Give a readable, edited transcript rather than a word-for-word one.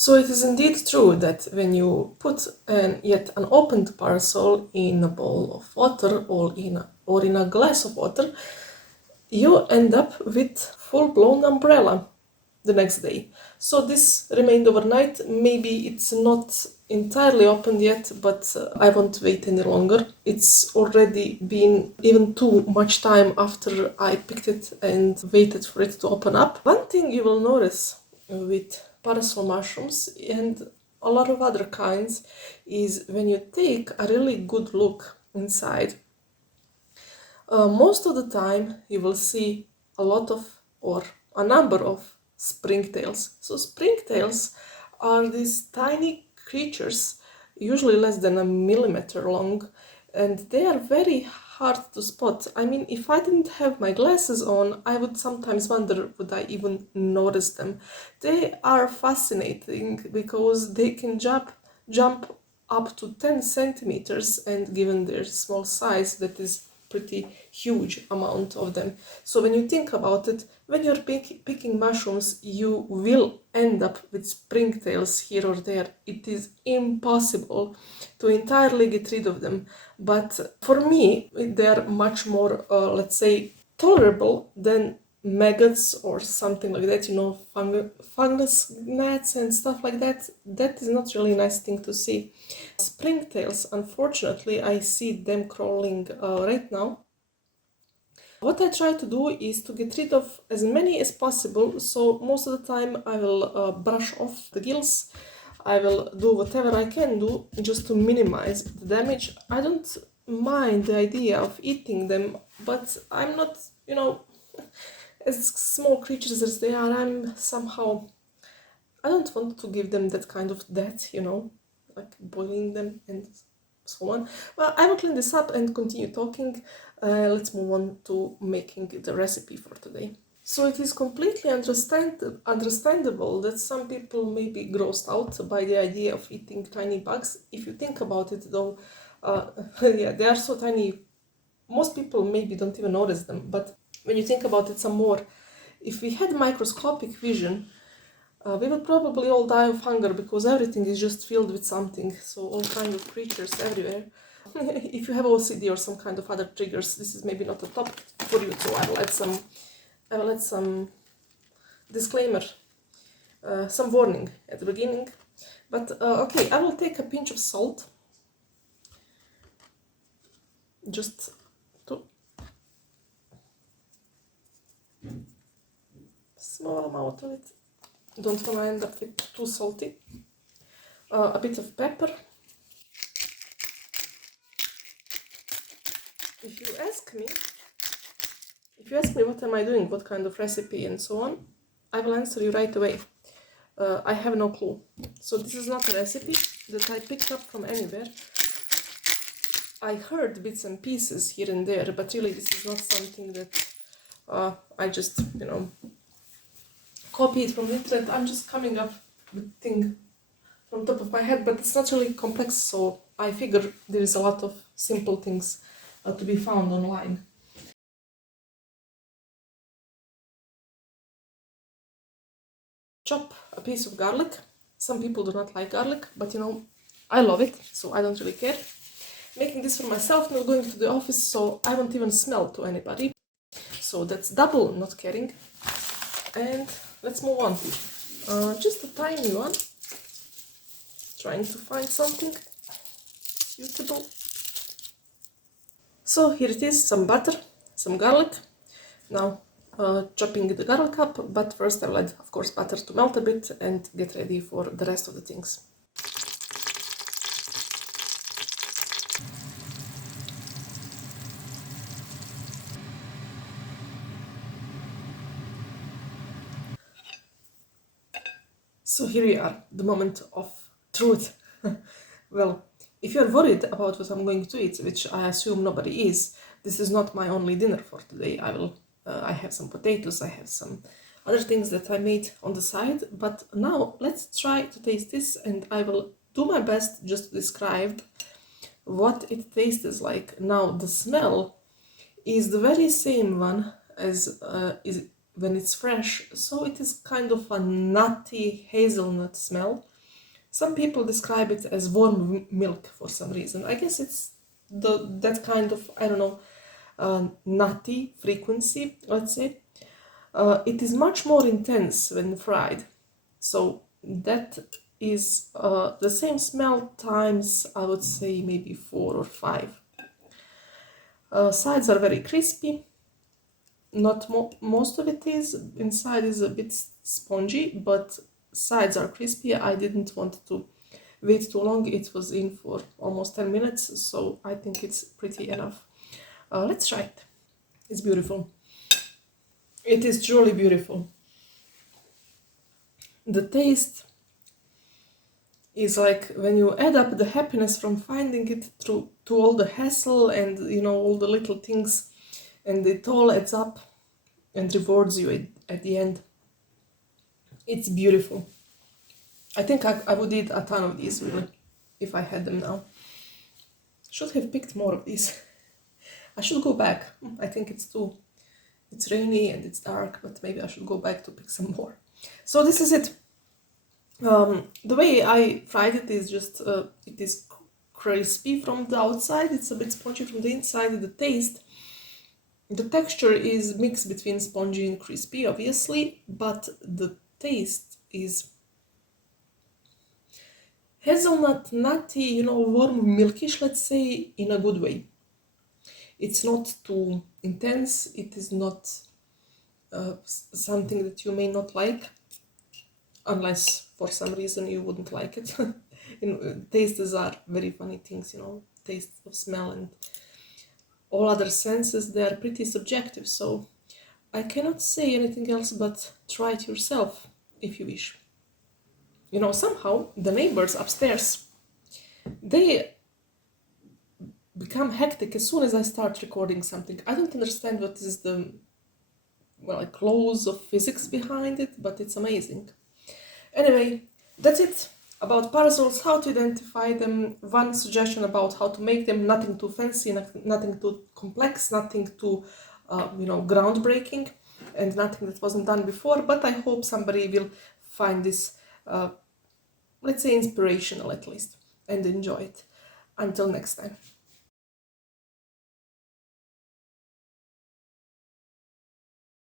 So it is indeed true that when you put yet an opened parasol in a bowl of water or in a glass of water, you end up with full-blown umbrella the next day. So this remained overnight. Maybe it's not entirely opened yet, but I won't wait any longer. It's already been even too much time after I picked it and waited for it to open up. One thing you will notice with parasol mushrooms and a lot of other kinds is when you take a really good look inside, most of the time you will see a lot of or a number of springtails. So springtails are these tiny creatures, usually less than a millimeter long, and they are very hard to spot. I mean, if I didn't have my glasses on, I would sometimes wonder would I even notice them. They are fascinating because they can jump up to 10 centimeters, and given their small size, that is pretty huge amount of them. So when you think about it, when you're picking mushrooms, you will end up with springtails here or there. It is impossible to entirely get rid of them. But for me, they're much more, let's say, tolerable than maggots or something like that, fungus gnats and stuff like that. That is not really a nice thing to see. Springtails, unfortunately, I see them crawling right now. What I try to do is to get rid of as many as possible, so most of the time I will brush off the gills. I will do whatever I can do just to minimize the damage. I don't mind the idea of eating them, but I'm not, as small creatures as they are, I don't want to give them that kind of death, like boiling them and so on. Well, I will clean this up and continue talking. Let's move on to making the recipe for today. So it is completely understandable that some people may be grossed out by the idea of eating tiny bugs. If you think about it though, yeah, they are so tiny, most people maybe don't even notice them. But when you think about it some more, if we had microscopic vision, we would probably all die of hunger because everything is just filled with something, so all kinds of creatures everywhere. If you have OCD or some kind of other triggers, this is maybe not a topic for you, so I will add some disclaimer, some warning at the beginning. But okay, I will take a pinch of salt, just to small amount of it. Don't want to end up with too salty. A bit of pepper. If you ask me what am I doing, what kind of recipe and so on, I will answer you right away. I have no clue. So this is not a recipe that I picked up from anywhere. I heard bits and pieces here and there, but really this is not something that I just, copied from the internet. I'm just coming up with thing from top of my head, but it's not really complex, so I figure there is a lot of simple things to be found online. Chop a piece of garlic. Some people do not like garlic, but I love it, so I don't really care. Making this for myself, not going to the office, so I won't even smell to anybody. So that's double not caring. And let's move on. Just a tiny one. Trying to find something suitable. So here it is, some butter, some garlic. Now chopping the garlic up, but first I'll add, of course, butter to melt a bit and get ready for the rest of the things. So here we are, the moment of truth. Well, if you're worried about what I'm going to eat, which I assume nobody is, this is not my only dinner for today. I have some potatoes, I have some other things that I made on the side, but now let's try to taste this, and I will do my best just to describe what it tastes like. Now, the smell is the very same one as is when it's fresh, so it is kind of a nutty hazelnut smell. Some people describe it as warm milk for some reason. I guess it's that kind of, I don't know, nutty frequency, let's say. It is much more intense when fried. So that is the same smell times, I would say, maybe 4 or 5. Sides are very crispy. Not most of it is. Inside is a bit spongy, but sides are crispy. I didn't want to wait too long. It was in for almost 10 minutes, so I think it's pretty enough. Let's try it. It's beautiful. It is truly beautiful. The taste is like when you add up the happiness from finding it through to all the hassle and all the little things, and it all adds up and rewards you at the end. It's beautiful. I think I would eat a ton of these, really, if I had them now. Should have picked more of these. I should go back. I think it's rainy and it's dark, but maybe I should go back to pick some more. So this is it. The way I fried it is just, it is crispy from the outside, it's a bit spongy from the inside. The texture is mixed between spongy and crispy, obviously, but the taste is hazelnut, nutty, warm, milkish, let's say, in a good way. It's not too intense, it is not something that you may not like, unless for some reason you wouldn't like it. Tastes are very funny things, taste of smell and all other senses, they are pretty subjective, so I cannot say anything else but try it yourself if you wish. Somehow the neighbors upstairs, they become hectic as soon as I start recording something. I don't understand what is the laws of physics behind it, but it's amazing. Anyway, that's it about parasols, how to identify them, one suggestion about how to make them, nothing too fancy, nothing too complex, nothing too groundbreaking, and nothing that wasn't done before, but I hope somebody will find this, let's say, inspirational at least, and enjoy it. Until next time.